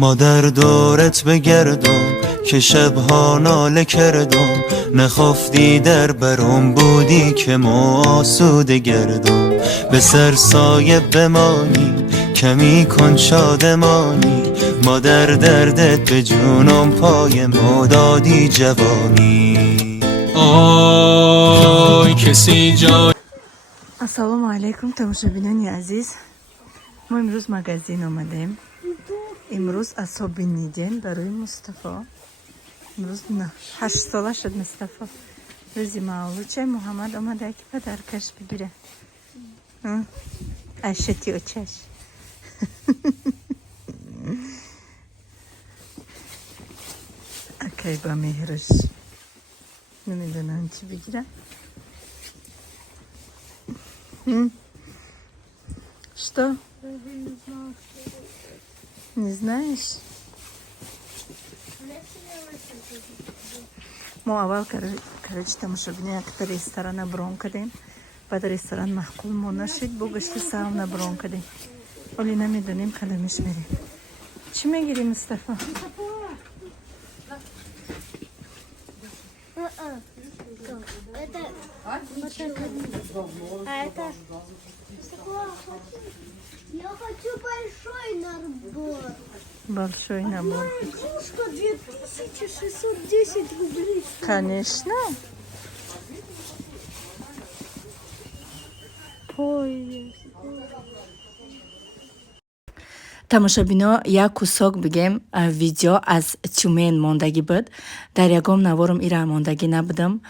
ما در دورت بگردم که شبها ناله کردم نخفتی در برام بودی که ما آسوده گردم به سر سایه بمانی کمی کن شادمانی ما در دردت به جونم پای ما دادی جوانی آی کسی جای ассалому алейкум тамошобинони азиз мо имрӯз магазин омадаем имрӯз асоби ден барои Мустафо имрӯз 8 сола шуд Мустафо рӯзи мавлудша Муҳаммад омада ки падаркаш бигира ашати очаш акай ба меҳраш намедонам чӣ бигирам Что? Не знаешь? Мы авал, короче, там еще в ресторан брон кадем. Под ресторан махкул монашид, богашки сауна брон кадем. Оли намедоним, когда мы шмерим. Чем мы гирим, Мустафа? Это... А это... Я хочу большой набор. Большой набор. Игрушка 2610 рублей. Конечно. Ой. тамошобино як кусок бигем видео аз Тюмен мондагӣ буд. Дар ягом наворум ира мондагӣ набудам.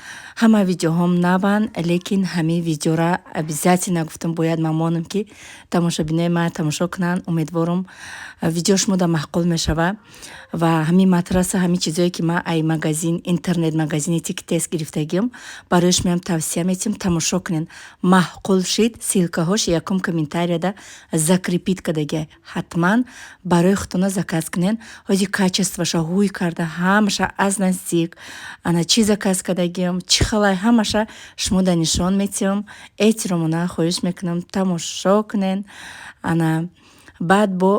Ҳама видеоҳом наванд, лекин ҳамин видеора обязательно гуфтам бояд ман монам ки тамошобинои ман тамошо кунанд. Умедворум видео шумода маҳқул мешава ва ҳамин матраса ҳамин чизое ки ман ай магазин интернет магазини тикитес гирифтагиам барои шумоям тавсия метиҳам тамошо кунед. Маҳқул шид силкаҳош якум комментарияда закрепит кадаги ҳатман барои худтона заказ кунед. ҳози качестваша ҳуй карда ҳамаша аз наздик ана чӣ заказ кадагиам чӣ халай ҳамаша шумода нишон метиҳам. эҳтиромона хоҳиш мекунам тамошо кунед. ана баъд бо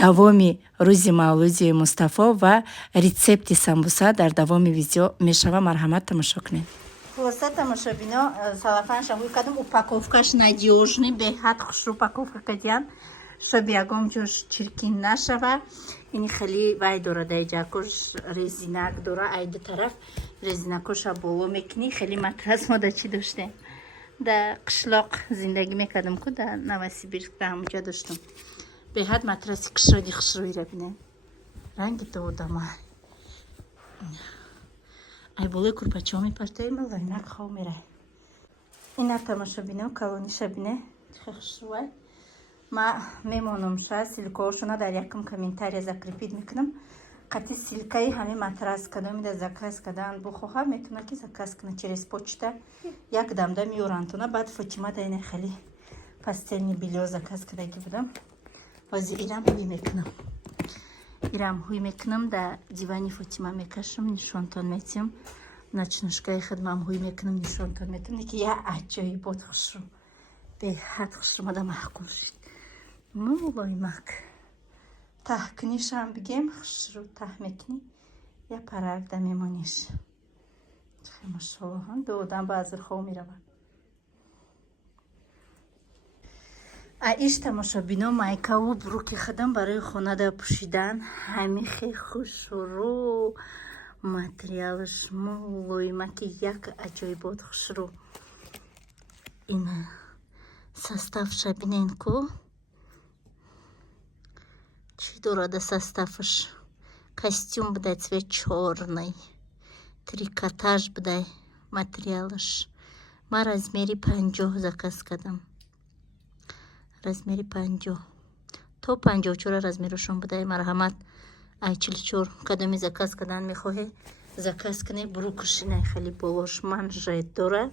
давоми рӯзи мавлуди Мустафо ва рецепти самбуса дар давоми видео мешава. марҳамат тамошо кунед. Хулоса тамошобино салафанша ҳуй кардам. упаковкаш надёжный беҳад хуш упаковка кардиам чтоб ягом ҷош чиркин нашава. ини хеле вай дора дай ҷакош резинак дора ай ду тараф резинакоша боло мекунӣ. хеле матрас мо да чӣ доштем да қишлоқ зиндагӣ мекардам ку да Новосибирск да ҳамуҷа доштам. беҳад матраси қишроги хушрӯйра бинед ранги додама ай болои курпачаҳо мепартоем лайнак хов мерай. ина тамошобино калониша бине чӣ хушрӯвай. ма мемонам шаид силкаҳошона дар якум комментария закрепит мекунам. қатъи силкаи ҳамин матрас кадомида заказ кадан бухоҳад метавона ки заказ кунад через почта як дамда меёрантона. баъд Фотима да ина хеле пастелни билё заказ кадагӣ будам. ҳозир ирам ҳуй мекунам. ирам ҳуй мекунам да дивани Фотима мекашам нишонтон метиҳам. начнушкаи хидмам ҳуй мекунам нишонтон метиҳам. ки я аҷоибот хушрӯ беҳад хушрӯмада маҳқул шид. мулоимак таҳкунишам бигем хушрӯ таҳ мекунӣ я парагда мемониш. машоаллоҳ додам ба азрхо меравад. аиш тамошобино майкаву буруки хидам барои хонада пӯшидан ҳамихе хушрӯ материалаш мулоимаки як аҷоибот хушрӯ. ина составша бинен ку чӣ дорада составаш. костюм будай цвет чёрный трикотаж будай материалаш. ман размери 50 заказ кардам. размери 50 то 54 размерашон будай. марҳамат ай 44 кадоми заказ кардан мехоҳе заказ кунӣ. бурукушинай хеле болош манжет дора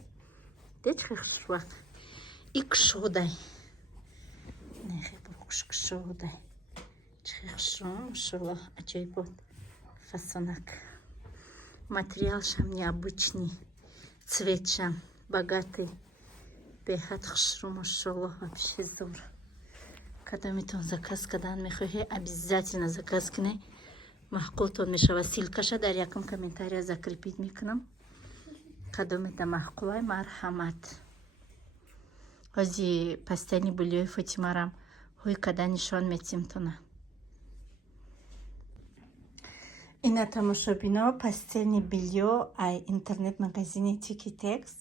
де чӣ хушвақ и кшодай нехе бурукуш кшодай чӣ хушро машоаллоҳ аҷоибот фасонак. материалшам необычный цветшам богатый беҳад хушрӯ машоаллоҳ вообще зор. кадомитон заказ кардан мехоҳед обязательно заказ кунед. маҳқултон мешавад. Силкаша дар якум комментария закрепит мекунам. кадомита маҳқулай марҳамат. ҳози пастани булёи фотимарам ҳуй када нишон метимтона. ина тамошобино пастени билё ай интернет-магазини Тики-Текс.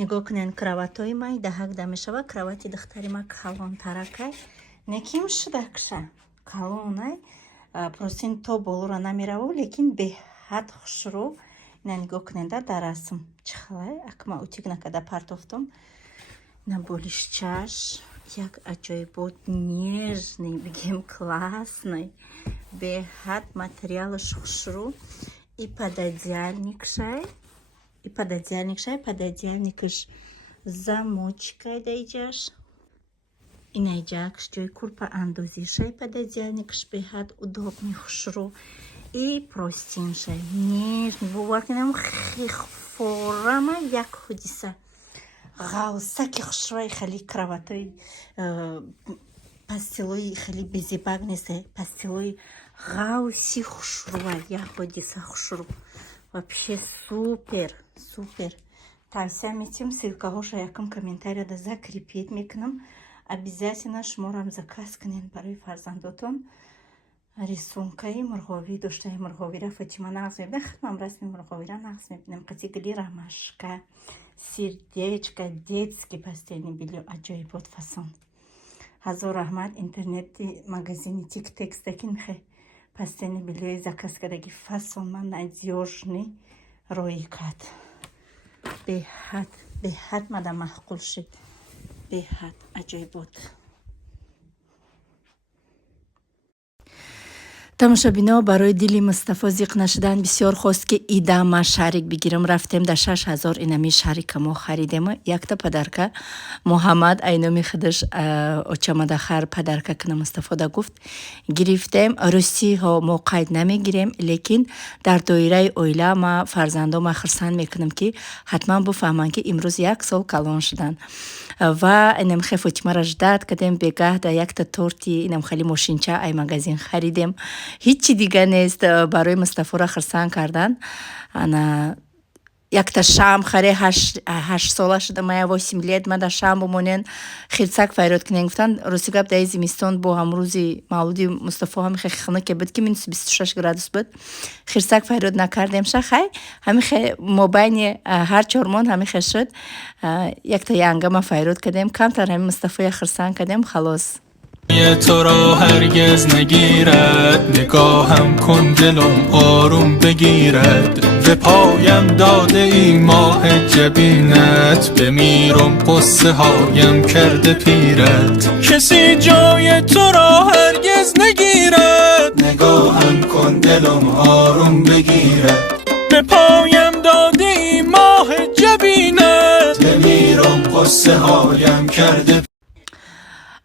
нигоҳ кунен краватои май даҳак да мешава. кравати духтари ма калонтаракай неким шидакша калонай просин то болура намераву лекин беҳад хушрӯ. ина нигоҳ куненда дар расм чихалай акма утик накада партофтум. ина болишчаш як аҷоибот нежный бигем классный беҳад материалаш хушрӯ. и пододеяльникшай пододеяльникаш замочкой даиҷаш. инаиҷакш ҷои курпа андозишай пододеяльникаш беҳад удобный хушрӯ. и простиншай нежный боваркунам хехфорама як ҳодиса ғавсаки хушрӯи хели краватои пастилои хели безебак нестай пастилои ғавси хушрӯа як ҳодиса хушрӯ. вообще супер супер. тавсия метим силкаҳоша якум комментарияда закрепит мекунам. обязательно шуморам заказ кунед барои фарзандотон. рисункаи мурғовӣ доштаи мурғовира фотима нағз мебинем. хатмам расми мурғовира нағз мебинем. қати гули ромашка сердечко детский пастельни билё аҷоибот фасон. ҳазор раҳмат интернети магазини Тик-Текс дакин мехе пастельни билёи заказ кардаги фасонма надёжный роикат. беҳад мада маҳқул шид. беҳад аҷоибот. тамошобино барои дили Мустафо зиқ нашудан бисёр хост ки идама шарик бигирам. рафтем да 6000 инами шарика мо харидем. якта падарка Муҳаммад айноми худаш очамадахар падарка кина Мустафо да гуфт гирифтем. русиҳо мо қайд намегирем лекин дар доираи оила ма фарзандома хирсанд мекунам ки ҳатман буфаҳманд ки имрӯз 1 сол калон шудан. ва инам хе фотимара ждат кадем бегаҳ да якта торти инам хали мошинча ай магазин харидем. ҳичи дига нест барои Мустафора хирсанд кардан. ана якта шам харе 8 сола шуда мая 8 лет мада шам бумонен хирсак файрод кунен гуфтан рӯсигап даи зимистон бо ҳамрӯзи мавлуди Мустафо ҳамихе хинаке буд ки минус 26 градус буд. хирсак файрод накардем шахай ҳамихе мобайни ҳар 4 мон ҳамихе шуд. якта янгама файрод кардем камтар ҳами Мустафоя хирсанд кардем халос. تو را هرگز نگیرد نگاهم کن دلم آروم بگیرد به پایم داده ای ماه جبینت بمیرم قصه هایم کرده پیرت کسی جای تو را هرگز نگیرد نگاهم کن دلم آروم بگیرد به پایم داده ای ماه جبینت بمیرم قصه هایم کرده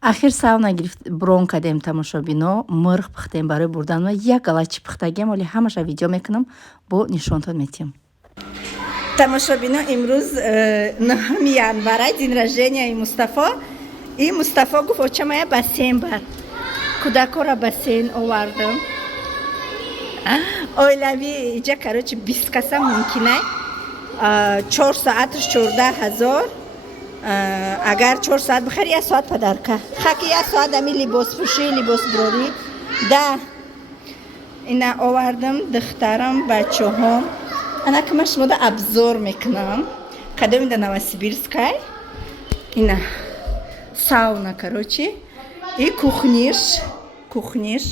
ахир сауна гирифт брон кардем тамошобино мурғ пухтем барои бурдан ва як галачи пухтагем оли ҳамаша видео мекунам бо нишонтон метиҳам. тамошобино имрӯз 9 январа дин рожденияи Мустафо. и Мустафо гуфт очамая бассейн бар кӯдакора бассейн овардам. оилави иҷа карочи 20 каса мумкинай 4 соаташ 14000. агар 4 соат бихари 1 соат падарка хаки 1 соат ами либосфушӣ либосброрӣ да ина овардам духтарам бачаҳом ана ки ман шумода абзор мекунам кадомида новосибирскай ина сауна короче и кухниш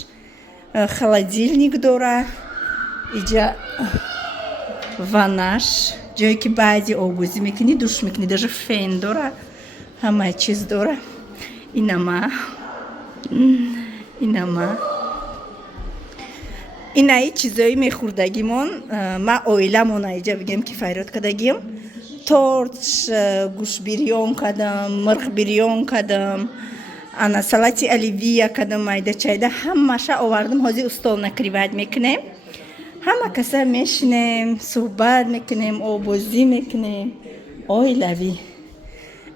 холодильник дора иҷа ванаш ҷое ки баъди обӯзӣ мекунӣ душ мекунӣ даже фен дора ҳама чиз дора. инама инаи чизои мехӯрдагимон ма оиламон аиҷа бигем ки файрод кардагим торт гӯшбирён кардам мирғбирён кардам ана салати оливия кардам майдачайда ҳамаша овардам ҳозир устол накривать мекунем. ҳама каса мешинем суҳбат мекунем обозӣ мекунем оилавӣ.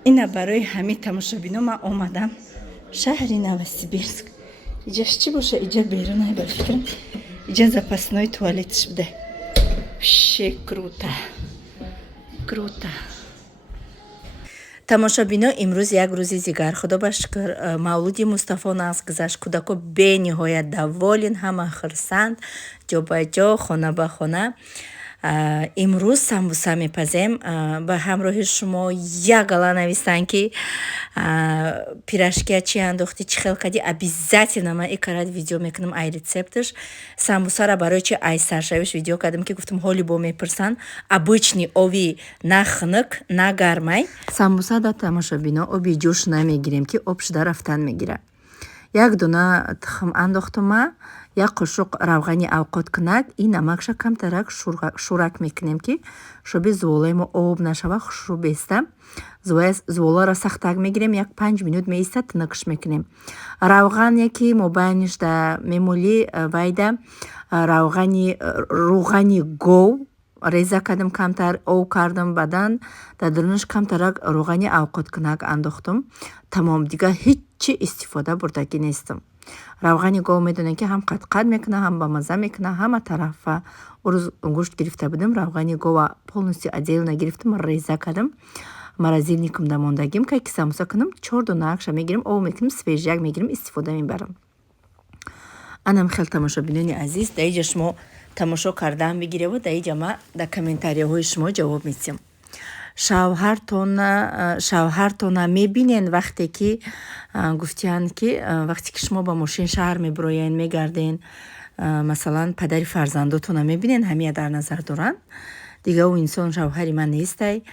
ина барои ҳамин тамошобино ман омадам шаҳри Новосибирск. Иҷаш чӣ боша? Иҷа берунай ба фикрам. Иҷа запасной туалетиш буде. Вообще круто. Круто. тамошобино, имрӯз як рӯзи зигар. Худо ба шукр, мавлуди Мустафо нағз гузашт. Кӯдако бениҳоят даволин, ҳама хурсанд, ҷо хона ба хона. имрӯз самбуса мепазем. Ба ҳамроҳи шумо як гала навистан ки пирашкия чӣ андохтӣ, чӣ хел кардӣ. Обязательно ман икарат видео мекунам ай рецепташ. Самбусара барои чи ай саршавиш видео кардам ки гуфтам ҳоли бо мепурсанд. Обычни ови на хунук, на гармай. Самбуса да тамошобино оби ҷӯш намегирем ки об шуда рафтан мегира. Як дуна тухм андохтума, як қушуқ равғани авқоткунак, и намакша камтарак шӯрак мекунем ки шоби зуволаи мо об нашава, хушруб еста. Зуволаро сахтак мегирем, як 5 минут меиста тунукш мекунем. Равған яки мобайниш да мемули вайда равғани руғани гов реза кардам, камтар ов кардам, бадан дар дурунаш камтарак руғани авқоткунак андохтум. Тамом, дигар ҳичи истифода бурдагӣ нестам. равғани гов медонем ки ҳам қад мекуна, ҳам ба маза мекуна, ҳама тарафа. урӯз гӯшт гирифта будам, равғани гова полностью отдельно гирифтам, реза кардам, морозильникам дамондагим ки самбуса кунам, 4 дуна акша мегирам, ов мекунам, свежак мегирам, истифода мебарам. анам хел тамошобинони азиз, дар иҷа шумо тамошо кардаам бигиреву, дар иҷа ма дар комментарияҳои шумо ҷавоб медиҳам. шавҳартона мебинен вақте ки гуфтиянд ки вақте ки шумо ба мошин шаҳр мебироян, мегарден, масалан падари фарзандотона мебинен, ҳамия дар назар доранд. Дигар ӯ инсон шавҳари ман нестай.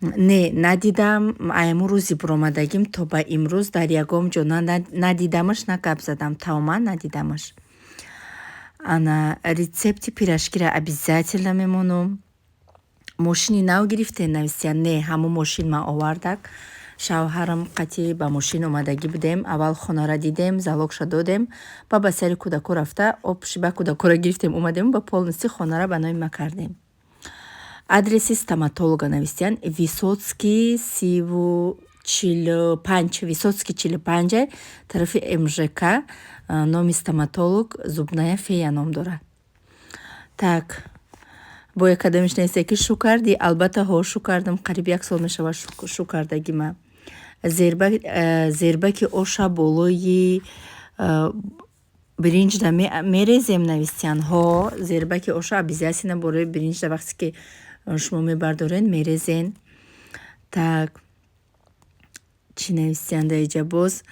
Не, надидам. Аяму рӯзи биромадагим то ба имрӯз дар ягом ҷо надидамаш, на гап задам, тамоман надидамаш. Ана рецепти пирашкира обязательно мемонам. мошини нав гирифтен навистиян? Не, ҳамун мошин ма овардак. шавҳарам қатъи ба мошин омадагӣ будем. Аввал хонара дидем, залогша додем, ба сари кӯдако рафта об шиба кӯдакора гирифтем, омадем ба полностью хонара ба номи ма кардем. Адреси стоматолога навистиян Висоцкий 45, Висоцкий 45, тарафи МЖК. Номи стоматолог Зубная фея ном дорад. Так, бо якадамиш несте ки шу кардӣ? Албатта ҳо, шу кардам. Қариб 1 сол мешава шу кардагима. зербаки оша болои биринҷда мерезем навистиян? Ҳо, зербаки оша обязательно борои биринҷда вақте ки шумо мебардорен мерезен. Так, чӣ навистиян дар иҷа? боз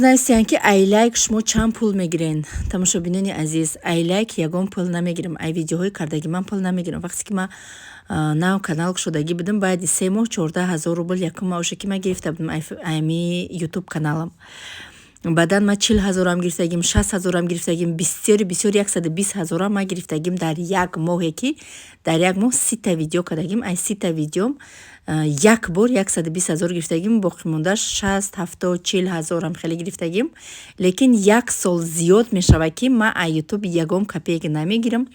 навистиян ки айлайк шумо чанд пул мегирен? Тамошобинони азиз, айлайк ягон пул намегирам. Ай видеоҳои кардаги ман пул намегирам. вақте ки ман нав канал шудагӣ будам, баъди 3 моҳ 14 000 рубл якум маоше ки ман гирифта будам айми ютуб каналам. баъдан ман 40 000 гирифтагим, 60 000 гирифтагим, бисёри 120 000 ман гирифтагим дар як моҳе ки дар як моҳ 30 видео кардагим. Ай 30 видеом як бор 120 000 гирифтагим, боқӣ мондаш 60 70 40 000 хеле гирифтагим. лекин як сол зиёд мешава ки ман ай ютуб ягон копейка намегирам.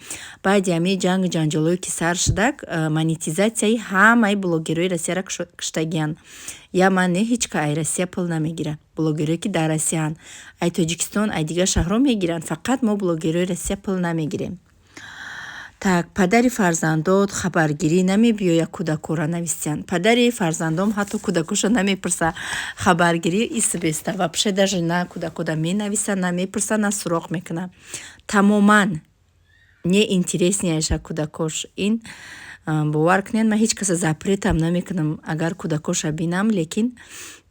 баъди ҳамаи ҷангу ҷанҷолое ки сар шудак, монетизатсияи ҳамаи блогерои россияро куштагиян. Я ман не ҳеч ка ай Россия пул намегира. блогерое ки дар Россиян, ай Тоҷикистон, ай дигар шаҳрҳо мегиранд. Фақат мо блогерои Россия пул намегирем. Так, падари фарзандот хабаргирӣ намебиёя кӯдакора навистиян? Падари фарзандом ҳатто кӯдакоша намепурса хабаргирӣ исбеста. Вообще даже на кӯдакода менависа, на мепурса, на суроғ мекуна. Тамоман не интересняша кӯдакош. Ин бовар кунед, ман ҳеч каса запретам намекунам агар кӯдакоша бинам, лекин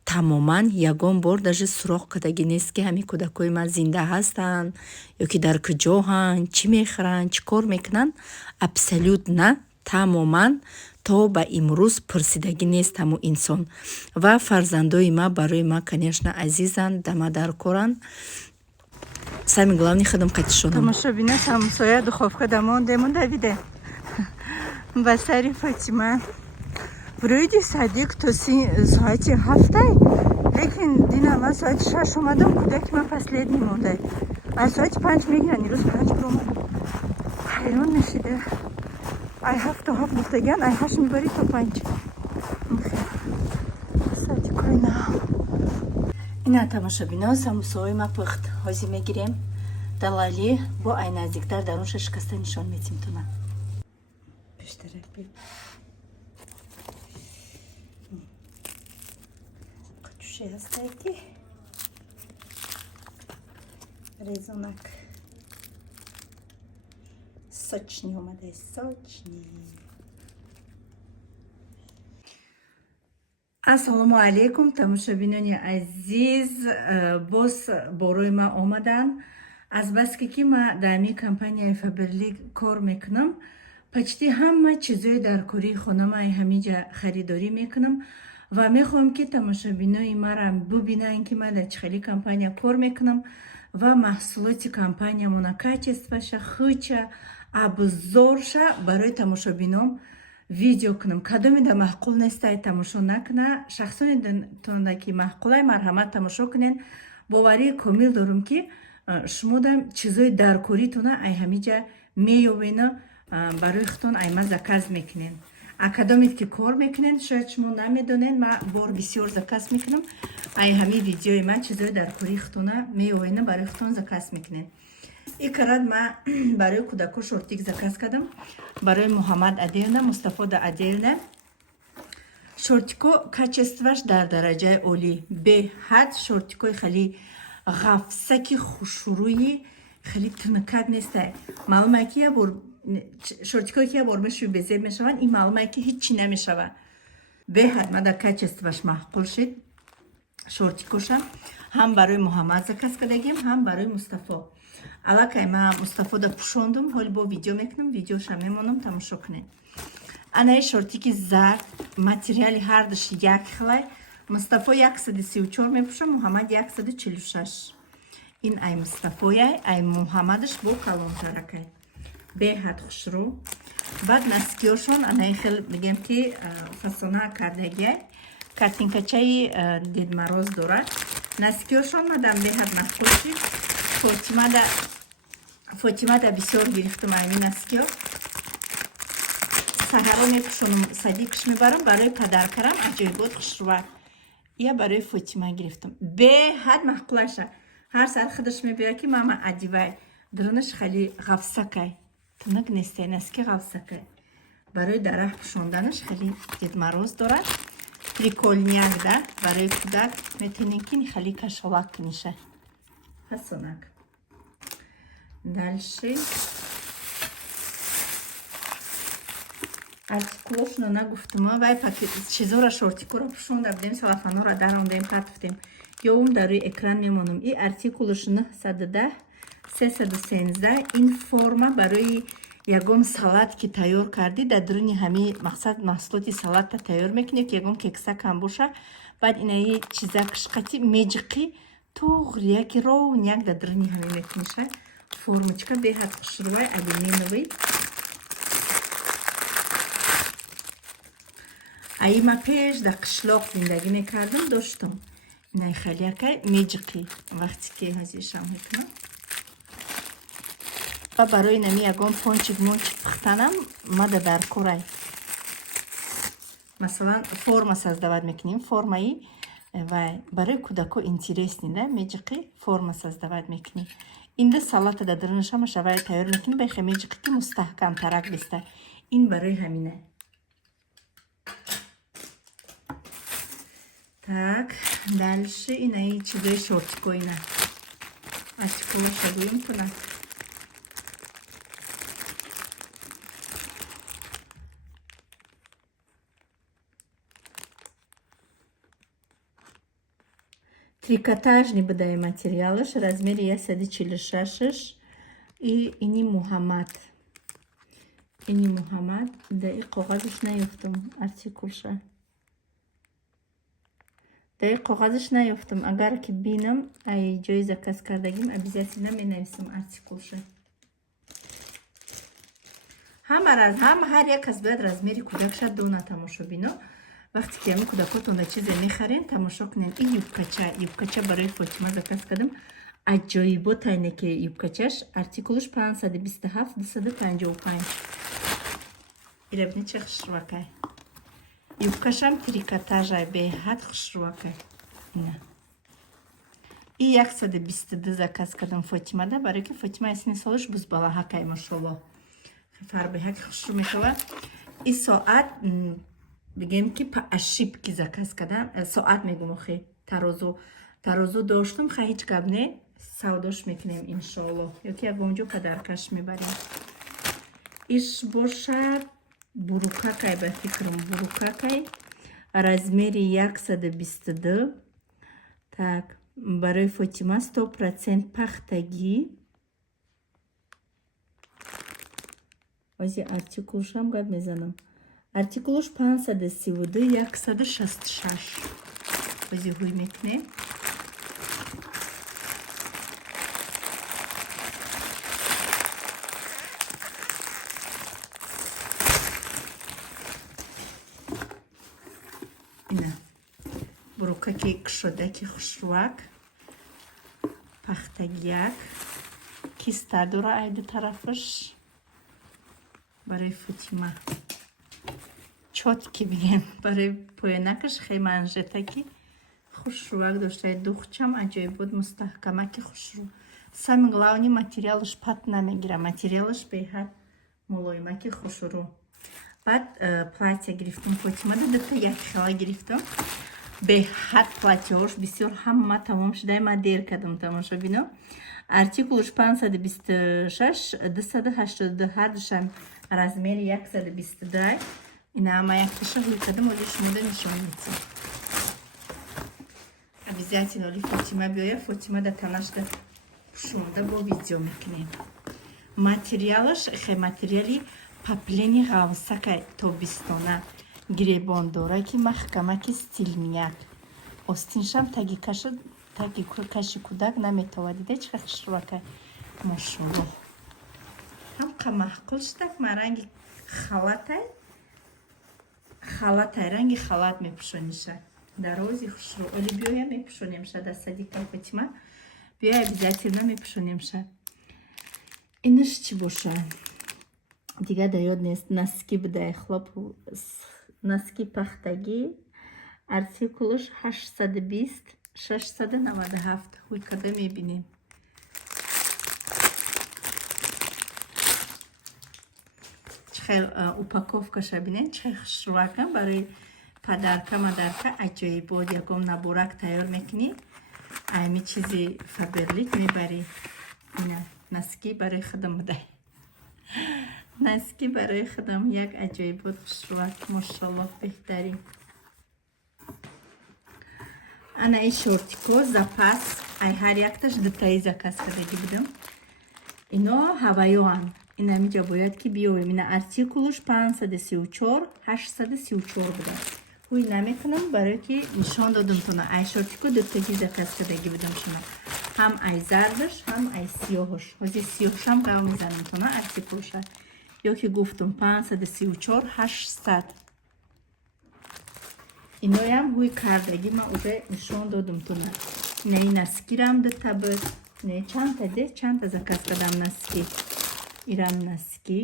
тамоман ягон бор даже суроғ кардагӣ нест ки ҳамин кӯдакои ман зинда ҳастанд ё ки дар куҷоҳанд, чӣ мехӯранд, чӣ кор мекунанд. Абсолютно тамоман то ба имрӯз пурсидагӣ нест ҳамун инсон. Ва фарзандои ман барои ман, конечно, азизанд, дама дар коранд. Самое главное ходам катишонам. Тамошобина самсоя духовка дамондему Давиде. Ба сари Фатима. Вроде садик то соати 7, лекин дина ман соати 6 омадам, кӯдаки ман последний мондай. А соати 5 мегиран, ирӯз 5 биромадам. ҳайрон мешида. ай 7 то 7 гуфтагиан, ай 8 мебарӣ то 5. Соати кӯрина. ина тамошобино самусаҳои ма пухт ҳозир мегирем далали бо ай наздиктар дар онша шикаста нишон медиҳем туна бештарак биб қачуше ҳастай ки резонак сочни омадаи сочни. ассалому алайкум тамошобинони азиз, боз борои ма омадан. Азбаски ки ма дар ми компанияи Faberlic кор мекунам, почти ҳама чизои дар кории хонамаи ҳамиҷа харидорӣ мекунам ва мехоҳам ки тамошобинои мара бубинанд ки ман дар чӣ хели компания кор мекунам ва маҳсулоти компаниямона качестваша хуча абзорша барои тамошобинон видео кунам. Кадоме да маҳқул нестай тамошо накуна. Шахсонетона ки маҳқулай марҳамат тамошо кунен. Боварии комил дорам ки шумо да чизои даркоритона ай ҳамиҷа меёбена, барои хутон айма заказ мекунен. Акадомит ки кор мекунен, шояд шумо намедонен, ма бор бисёр заказ мекунам. Ай ҳами видеои ма чизои даркории хутона меёбена, барои хутон заказ мекунен. Икарад ма барои кӯдако шортик заказ кардам, барои Муҳаммад Аделна, Мустафода Аделна. Шортико качестваш дар дараҷаи олӣ, беҳад шортикои хеле ғафсаки хушрӯи хеле тункак нестай. Маълумае ки шортикое ки ябор мешӯи безеб мешаванд, ин маълумае ки ҳеҷ чӣ намешава. Беҳад ма дар качестваш маҳқул шид. Шортикоша ҳам барои Муҳаммад заказ кардагим, ҳам барои Мустафо. Аллакай ма Мустафода пӯшондум, ҳол бо видео мекунам, видеоша мемонам, тамошо кунед. Анаи шортики зард, материали ҳардуш як хелай. Мустафо 134 мепӯшам, Муҳаммад 146. Ин ай Мустафояй, ай Муҳаммадаш бо калонтаракай. Беҳад хушрӯ. Баъд наскиёшон анаи хел мегем ки фасона кардагиай. Картинкачаи Дед Мороз дорад. Наскиёшон мадам беҳад маҳқул шид. Фотимада бисёр гирифтам айни наскиё. Саҳаро мепӯшонам, садикаш мебарам барои падаркарам аҷоибот хушрӯвар. Я барои Фотима гирифтам. Беҳад маҳқулаша. Ҳар сар худаш мебиёяд ки мама адивай. Дронаш хеле ғафсакай. Тунак нестай, наски ғафсакай. Барои дарахт пӯшонданаш хеле Дед Мороз дорад. Прикольняк да, барои кӯдак метавонем ки хеле кашовак куниша. Ҳасонак. Дальше артикулошно нагуфтам, вай чизора шортикора пӯшонда будем, салафанора дарондем, катфтем. Ёвум дар рӯи экран мемонам. И артикулош 910 313. Ин форма барои ягон салат ки тайёр кардӣ, дар дуруни ҳами мақсад маҳсулоти салатта тайёр мекунӣ ки ягон кексакам боша. Баъд инаи чизакаш қати меҷиқӣ туғри яки ровняк дар дуруни ҳами мекуниша. Формочка беҳад хушрӯвай алюминовый. Аи ма пеш дар қишлоқ зиндагӣ мекардам, доштам. Инаи хеле якай меҷиқӣ вақте ки ҳазиршам мекунам. Ва барои нами ягон пончик мончик пухтанам мада дар корай. Масалан форма создават мекунем. Формаи вай барои кӯдако интересни да меҷиқӣ форма создават мекунем. Инда салата дар дурунаша машавай тайёр мекунем, бехе меҷиқӣ ки мустаҳкамтарак биста. Ин барои ҳамина. Так, дальше инаи чизои шортикоина. Артикулоша гӯем кунад. Трикотажный будай материалаш, размери 146. И ини Муҳаммад. Ини Муҳаммад. Да и қоғазаш наёфтам артикулша. Дар қоғазаш наёфтам. Агар ки бинам ай ҷои заказ кардагим обязательно менависам артикулша. ҳар як кас бояд размери кӯдакша дона тамошобино. Вақте ки ами кӯдакотона чизе мехарен, тамошо кунен. И юбкача барои Фотима заказ кардам. Аҷоибот айне ки юбкачаш. Артикулаш 527 255. Ира бинед чӣ хушрӯвакай. Юбкашам трикотажай беҳад хушрӯвакай. Ина. И 122 заказ кардам Фотимада, барои ки Фотима исми солиш буз балаҳакай машоллоҳ. Фарбиҳак хушрӯ метава. И соат бигем ки по ошибке заказ кардам. Соат мегум охи тарозу доштам, ха ҳеҷ гап не. Савдош мекунем иншоаллоҳ. Ёки ягонҷо падаркаш мебарем. Иш бошад бурукакай ба фикрам бурукакай. Размери 122. Так, барои Фотима 100% пахтагӣ. Ози артикулшам гап мезанам. Артикулуш 532 166. Ози ҳуй мекунем. Ина бурукаки кушодаки хушрӯак пахтагияк киста дора айду тарафаш барои Фотима чотки бигем барои поянакаш хе манжетаки хушрӯак доштаи духчам аҷоибот мустаҳкамаки хушрӯ. Самин главни материалаш пат намегира, материалаш беҳад мулоимаки хушрӯ. Баъд платья гирифтам Фотимада, дута як хела гирифтам. Беҳад платьяош бисёр ҳама тамом шудаи ма дер кардам тамошобино. Артикулуш 526 282 ҳардушам размери 122. Ина ама якташа ҳуй кардам, оли шумода нишон метсам. Обязательно оли Фотима биёя, Фотима да танашда пушонда бо видео мекунем. Материалаш хе материали паплени ғавсакай тобистона гиребон дора ки маҳкамаки стилмияк. Остиншам таги каши кӯдак наметова. Дида чӣ хушрӯакай мошаллоҳ. Ҳам қамаҳқул шудак ма ранги халатай ранги халат мепӯшониша. Дарози хушрӯ. Оли биёя мепӯшонемша дастадика Фотима. Биёя обязательно мепӯшонемша. Инаш чӣ боша? Дига да ёд нест. Носки будай хлоп. Носки пахтагӣ. Артикулуш 820 697. ҳуй када мебинем. Чихел упаковкаша бинем. Чихел хушрӯака барои падарка мадарка аҷоибот. Ягон наборак тайёр мекунӣ. Айми чизи Фаберлик мебарӣ. Ина носки барои худам будай. Носки барои худам як аҷоибот хушрӯак мошаллоҳ беҳтарин. Ана ин шортико запас ай ҳар якташ дутаи заказ кардагӣ будам. Ино ҳаваёан. Ина миҷа бояд ки биёрем. Ина артикулуш 534 834 буда. ҳуй намекунам барое ки нишон додам тона ай шортико дутагӣ заказ кардагӣ будам шумо. Ҳам ай зардаш, ҳам ай сиёҳош. ҳозир сиёҳшам гав мезанам тона артикулша. Ё ки гуфтум 534 800. Иноям ҳуй кардагӣ ма уже нишон додам тона. Ина ин наскирам дута буд. Не чанда де чанда заказ кардам наски. Ирам наски.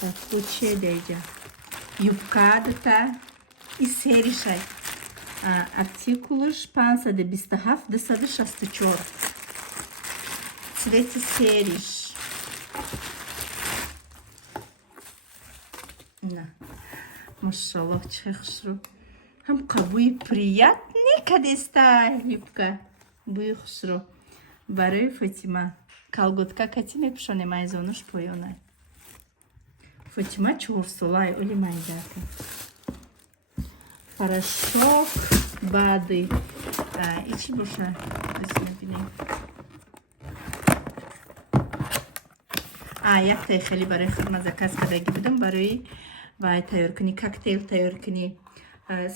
Так куче деҷа. Юбка дута. И серишай. Артикулуш 527 264. Цвети сериш. На. Машаллоҳ, чӣ хушрӯ. Ҳам қабуи приятни кадеста юбка. Буи хушрӯ. Барои Фотима. Калготка кати мепӯшонем айзонуш поёнай. Фотима 4 солай оли майдака. Порошок баъди. И чӣ боша? Бинем. Яктай хеле барои худма заказ кардагӣ будам барои вай тайёркунӣ коктейл тайёркунӣ.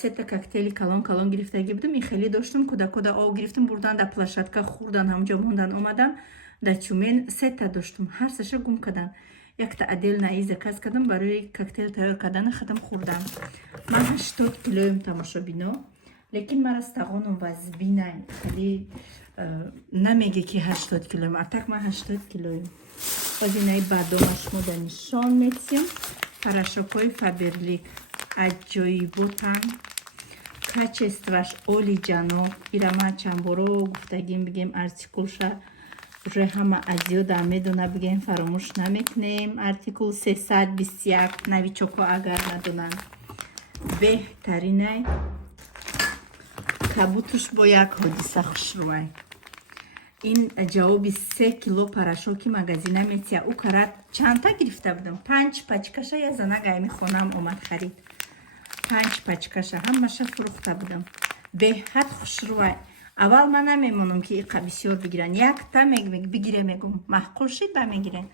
Сета коктейли калон гирифтагӣ будам. И хеле доштам кӯда об гирифтам бурдан да площадка хӯрдан ҳамҷо мондан омадан да чумен сета доштам ҳар саша гум кардам. Якта отдельно и заказ кардам барои коктейл тайёр кардани худам хӯрдам. Ман 80 килоям тамошобино. Лекин мара стағоном вазбинай. Хеле намеге ки 80 килоям. А так ман 80 килоям. Ҳозинаи бадомаш мо да нишон метсим. Порошокҳои Фаберлик аҷоиботан. качестваш оли ҷаноб. Ира ма чандборо гуфтагим бигем артикулша уже ҳама аз ёдам медона бигем фаромӯш намекунем. Артикул 321 новичоко агар надонанд беҳтаринай кабутуш бо як ҳодиса хушрӯай. ин ҷавоби 3 кило парашоки магазина метия ӯ карат чандта гирифта будам 5 пачкаша я занагайми хонам омад харид 5 пачкаша ҳамаша фурӯхта будам. Беҳад хушрӯай. аввал ман намемонам ки иқа бисёр бигиран якта бигире мегум маҳқул шид ба мегирен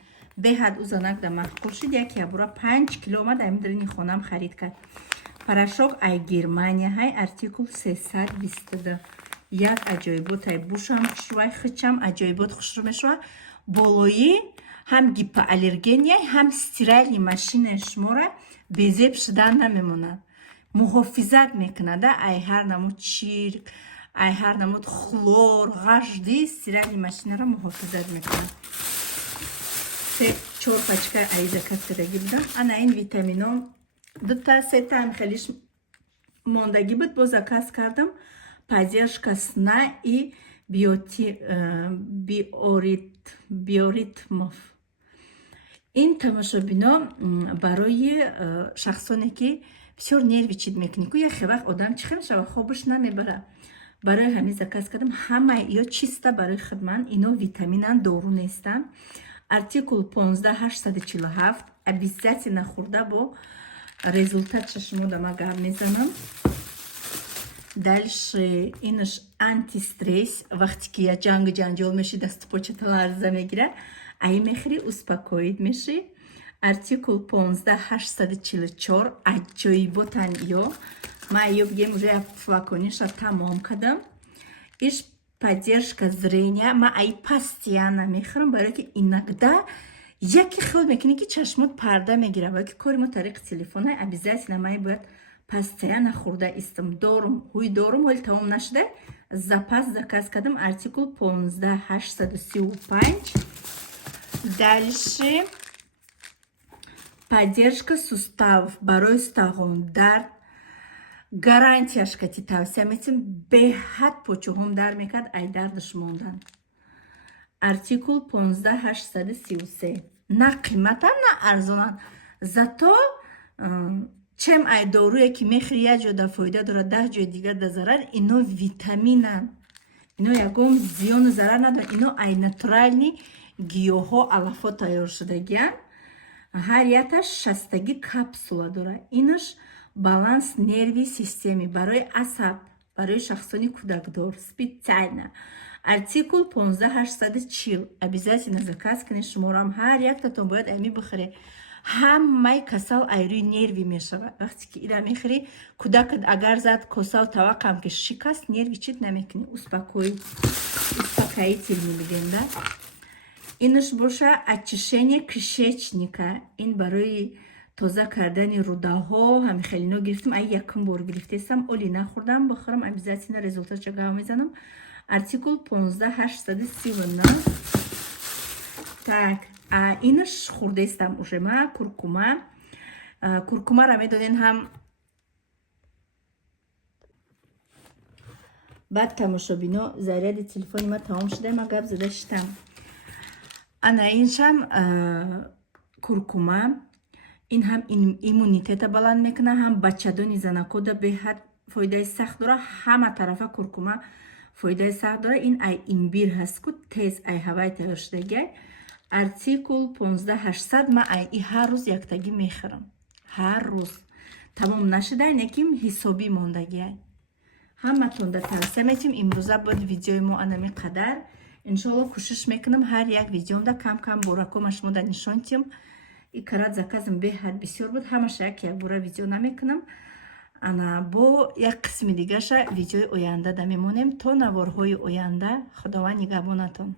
беҳад ӯ занагда маҳқул шид як ябура 5 кило омад амидрини хонам харид кард. Парашок ай Германия ҳай артикул 322 як аҷоибот ай бушам хушрӯай хичам аҷоибот хушрӯ мешава болои ҳам гипоаллергения ҳам стирайли машинаи шумора безеб шудан намемонад муҳофизат мекунада ай ҳар намуд чирк ай ҳар намуд хлор ғажди стирайли машинаро муҳофизат мекунад. 3-4 пачка аиза кастадаги будам ана ин витамином дута сета хелиш мондаги буд бо заказ кардам поддержка сна и биоритмов. ин тамошобино барои шахсоне ки бисёр нерви чид мекунӣ ку яхе вақт одам чихе мешава хобуш намебара барои ҳамин заказ кардам ҳамаи ё чиста барои хидмат ино витаминан дору нестанд. артикул 15847 обязательно хӯрда бо результатша шумо дама гап мезанам. Дальше инаш антистресс вақте ки я ҷанҷол меши дасту почата ларза мегира ай мехӯри успокоид меши. артикул 15844 аҷоиботан ё ма ё бигем уже як флакониша тамом кардам. иш поддержка зрения ма ай постоянно мехӯрам барое ки иногда яке хел мекунӣ ки чашмот парда мегира ва ки кори мо тариқи телефон ай обязательно май бояд постоянно хӯрда истам дорум ҳуи дорум ҳоли тамом нашуда запас заказ кардам артикул 15835. дальше поддержка суставов барои суставҳом дард гарантияш кати тавсия метим беҳад почуҳом дар мекард ай дардаш мондан. артикул 15833 на қиматан на арзонан зато чем ай доруе ки мехӯри як ҷода фоида дорад 10 ҷои дигар да зарар ино витаминан ино ягон зиёну зарар надорад ино ай натуральни гиёҳҳо алафо тайёршудагиян ҳар якташ 60 капсула дорад. инаш баланс нерви системи барои асаб барои шахсони кӯдакдор специально. артикул 15840 обязательно заказ кунед шуморам ҳар яктатон бояд ами бихӯре ҳамаи касал ай рӯи нерви мешава вақте ки ира мехӯри кӯдакат агар зад косау таваққам ки шикаст нерви чит намекунӣ успокоительный бигенда. инаш боша очищение кишечника ин барои тоза кардани рудаҳо ҳами хелино гирифтам ай якум бор гирифтестам оли нахӯрдам бихӯрам обязательно результатша гав мезанам. артикул 15839 так инаш хӯрдестам уже ма куркумара медонен ҳам баъд тамошобино заряди телефони ма тамом шуда ма гап зада шидам ана иншам куркума ин ҳам иммунитета баланд мекунад ҳам бачадони занакода беҳад фоидаи сахт дора ҳама тарафа куркума фоидаи сахт дора ин ай имбир ҳаст ку тез ай ҳаваи тайёршудагиай. артикул 15800 ма ай и ҳар рӯз яктагӣ мехӯрам ҳар рӯз тамом нашуда инеким ҳисобӣ мондагиай ҳаматон да тавсия метим имрӯза буд видеои мо анами қадар иншоалло кӯшиш мекунам ҳар як видеомда кам кам боракома шумода нишон тиҳам и карат заказам беҳад бисёр буд ҳамаша як бора видео намекунам ана бо як қисми дигаша видеои оянда да мемонем то наворҳои оянда худованд нигҳбонатон.